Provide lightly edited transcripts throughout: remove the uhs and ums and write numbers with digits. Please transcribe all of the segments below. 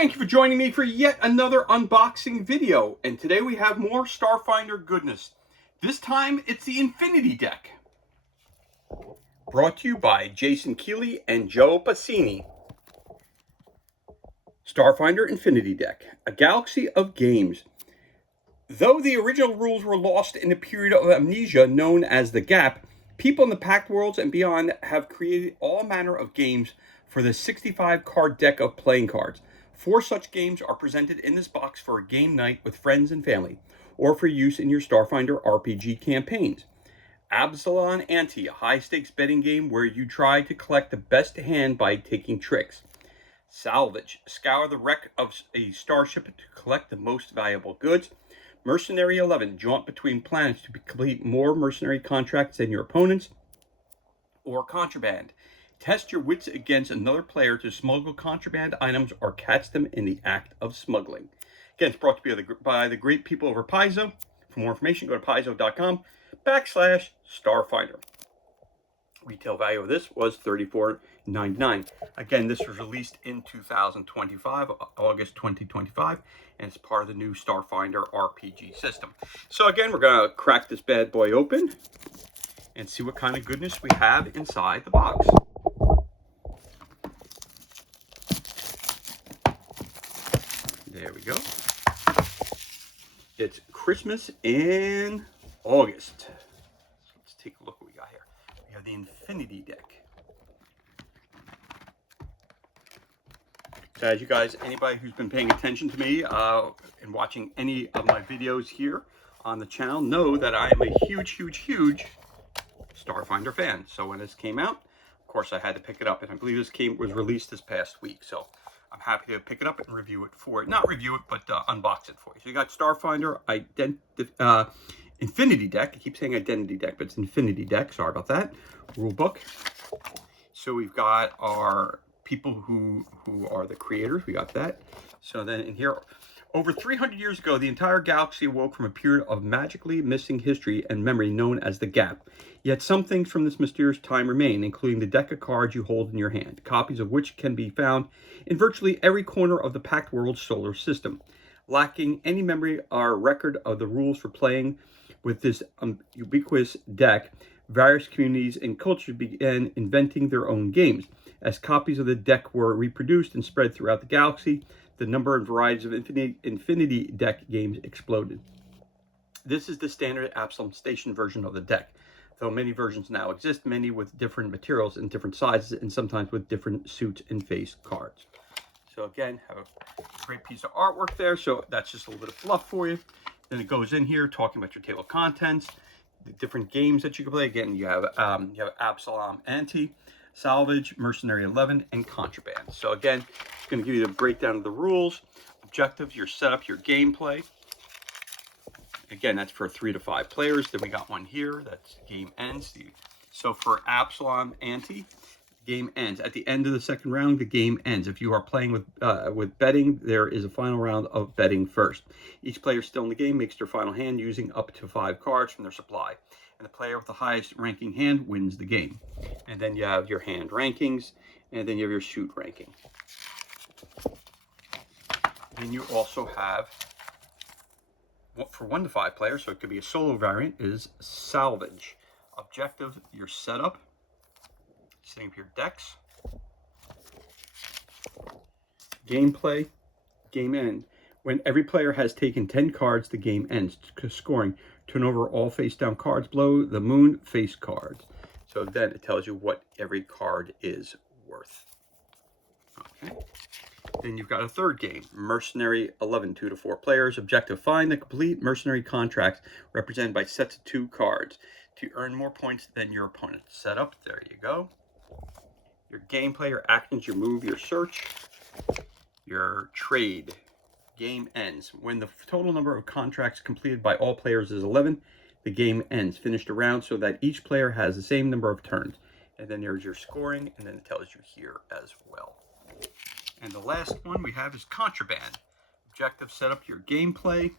Thank you for joining me for yet another unboxing video. And today we have more Starfinder goodness. This time it's the Infinity Deck. Brought to you by Jason Keeley and Joe Passini. Starfinder Infinity Deck, a galaxy of games. Though the original rules were lost in a period of amnesia known as the Gap, people in the Pact Worlds and beyond have created all manner of games for the 65 card deck of playing cards. 4 such games are presented in this box for a game night with friends and family, or for use in your Starfinder RPG campaigns. Absalon Ante, a high-stakes betting game where you try to collect the best hand by taking tricks. Salvage, scour the wreck of a starship to collect the most valuable goods. Mercenary 11, jaunt between planets to complete more mercenary contracts than your opponents. Or Contraband, test your wits against another player to smuggle contraband items or catch them in the act of smuggling. Again, it's brought to you by the great people over Paizo. For more information, go to paizo.com/Starfinder. Retail value of this was $34.99. Again, this was released in 2025, August 2025, and it's part of the new Starfinder RPG system. So again, we're going to crack this bad boy open and see what kind of goodness we have inside the box. There we go. It's Christmas in August. So let's take a look what we got here. We have the Infinity Deck. So as you guys, anybody who's been paying attention to me and watching any of my videos here on the channel know that I am a huge Starfinder fan. So when this came out, of course I had to pick it up, and I believe this was released this past week. So I'm happy to pick it up and review it for it. Not review it, but unbox it for you. So you got Starfinder Infinity Deck. I keep saying Identity Deck, but it's Infinity Deck. Sorry about that. Rule book. So we've got our people who are the creators. We got that. So then in here, over 300 years ago, the entire galaxy awoke from a period of magically missing history and memory known as the Gap. Yet some things from this mysterious time remain, including the deck of cards you hold in your hand, copies of which can be found in virtually every corner of the Pact World's solar system. Lacking any memory or record of the rules for playing with this ubiquitous deck, various communities and cultures began inventing their own games. As copies of the deck were reproduced and spread throughout the galaxy, the number and varieties of Infinity Deck games exploded. This is the standard Absalom Station version of the deck, though many versions now exist, many with different materials and different sizes, and sometimes with different suits and face cards. So again, have a great piece of artwork there. So that's just a little bit of fluff for you. Then it goes in here talking about your table of contents, the different games that you can play. Again, you have Absalom Ante, Salvage, Mercenary 11, and Contraband. So again, it's going to give you the breakdown of the rules, objectives, your setup, your gameplay. Again, that's for 3 to 5 players. Then we got one here. That's game ends. So for Absalom Ante, game ends. At the end of the second round, the game ends. If you are playing with betting, there is a final round of betting first. Each player still in the game makes their final hand using up to 5 cards from their supply. And the player with the highest ranking hand wins the game. And then you have your hand rankings, and then you have your suit ranking. Then you also have, for 1 to 5 players, so it could be a solo variant, is Salvage. Objective, your setup, setting up your decks. Gameplay, game end. When every player has taken 10 cards, the game ends. Scoring, turn over all face-down cards below the moon face cards. So then it tells you what every card is worth. Okay. Then you've got a third game, Mercenary 11, 2 to 4 players. Objective, find the complete mercenary contracts represented by sets of 2 cards to earn more points than your opponent. Setup, there you go. Your gameplay, your actions, your move, your search, your trade. Game ends. When the total number of contracts completed by all players is 11, the game ends. Finished a round so that each player has the same number of turns. And then there's your scoring, and then it tells you here as well. And the last one we have is Contraband. Objective, set up your gameplay.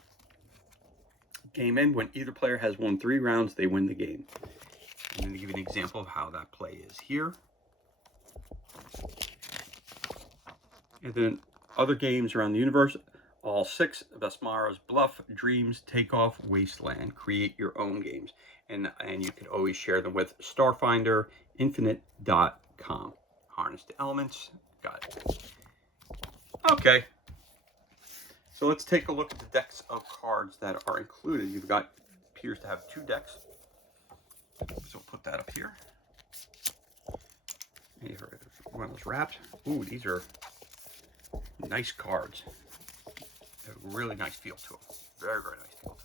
Game end. When either player has won 3 rounds, they win the game. And then to give you an example of how that play is here. And then other games around the universe. All 6 of Asmara's Bluff, Dreams, Takeoff, Wasteland. Create your own games. And you can always share them with Starfinder, Infinite.com. Harness the elements. Got it. Okay. So let's take a look at the decks of cards that are included. You've got, appears to have 2 decks. So we'll put that up here. One of those wrapped. Ooh, these are nice cards. A really nice feel to them. Very, very nice feel to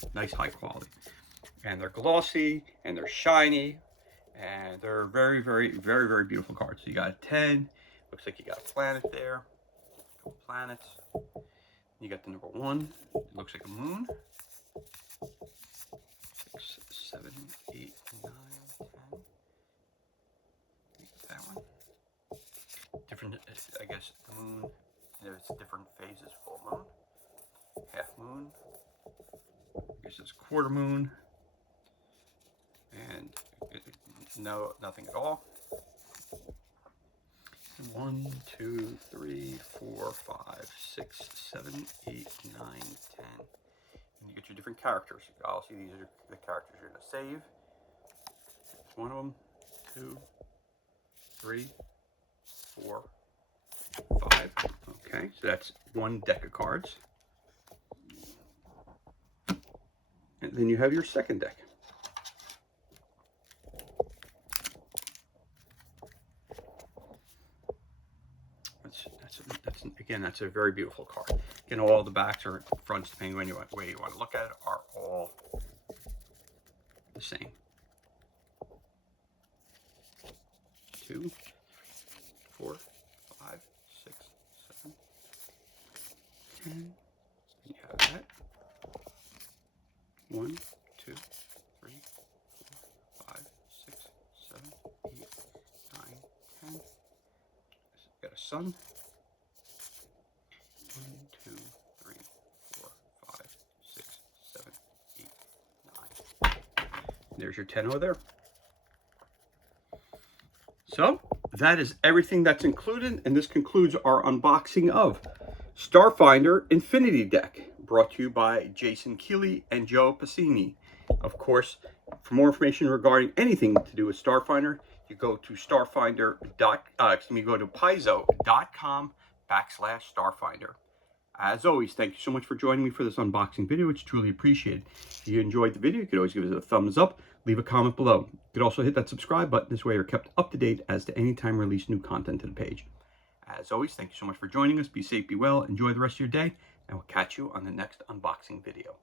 them. Nice high quality. And they're glossy, and they're shiny, and they're very, very, very, very beautiful cards. So you got a 10. Looks like you got a planet there. A couple planets. You got the number 1. It looks like a moon. 6, 7, 8, 9, 10. That one. Different, I guess, the moon. There's different phases. Full moon, half moon. I guess it's quarter moon, and nothing at all. 1, 2, 3, 4, 5, 6, 7, 8, 9, 10. And you get your different characters. Obviously, these are the characters you're going to save. There's one of them, 2, 3, 4, 5. Okay, so that's 1 deck of cards. And then you have your second deck. That's a very beautiful card. Again, all the backs or fronts, depending on way you want to look at it, are all the same. 2, 4, 5, 6, 7, 10. You have that. 1, 2, 3, 4, 5, 6, 7, 8, 9, 10. Got a sun. 1, 2, 3, 4, 5, 6, 7, 8, 9. There's your 10 over there. So that is everything that's included, and this concludes our unboxing of Starfinder Infinity Deck, brought to you by Jason Keeley and Joe Passini. Of course, for more information regarding anything to do with Starfinder, you go to go to paizo.com/Starfinder. As always, thank you so much for joining me for this unboxing video. It's truly appreciated. If you enjoyed the video, you could always give us a thumbs up, leave a comment below. You could also hit that subscribe button. This way you're kept up to date as to any time we release new content to the page. As always, thank you so much for joining us. Be safe, be well, enjoy the rest of your day, and we'll catch you on the next unboxing video.